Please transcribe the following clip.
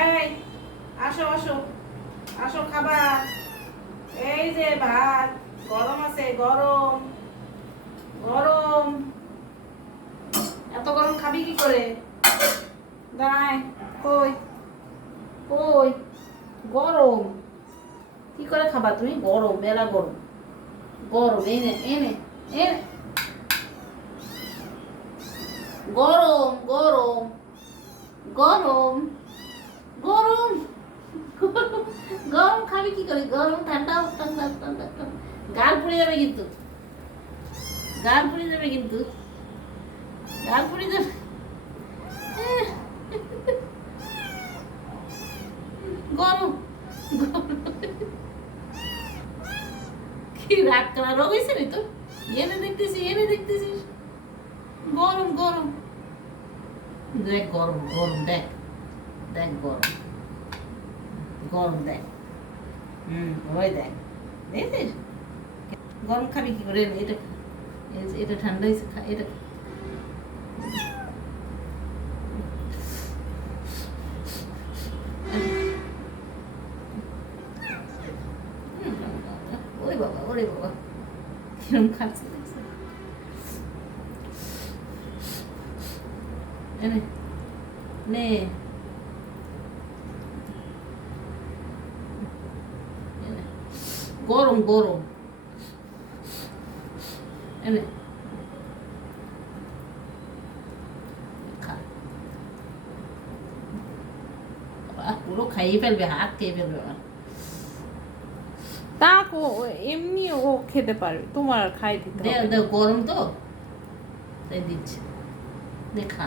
এই, আসো আসো আসো খাবার। এই যে ভাত, গরম আছে, গরম গরম। এত গরম খাবি কি করে? দাঁড়ায়, কই? কই? গরম। কি করে খাবা তুমি? গরম, বেলা গরম। গরম এনে এনে এনে গরম গরম গরম। গরম খাবি কি করে? গরম, ঠান্ডা ঠান্ডা ঠান্ডা গাল পুড়ে যাবে কিন্তু। গাল পুড়ে যাবে কিন্তু। গাল পুড়ে যাবে। গরম। কি রাগ করা? রোগ হয়েছে এনে দেখতেছি এনে দেখতেছিস। গরম গরম। দেখ গরম গরম, দেখ। দেখ গরম। গরম দেখ হুম ওই দেখ দেখছিস? গরম খাবি কি করে? এটা এটা ঠান্ডা হয়েছে এটা ওরে বাবা ওরে বাবা। কিরম খাচ্ছে? নে এনে। গরম গরম। এনে। পুরো খাইয়ে ফেলবে হাত খেয়ে ফেলবে আমার তা কো- এমনি ও খেতে পারবে তোমার আর খাই দিতে দে গরম তো তাই দিচ্ছে। দেখা।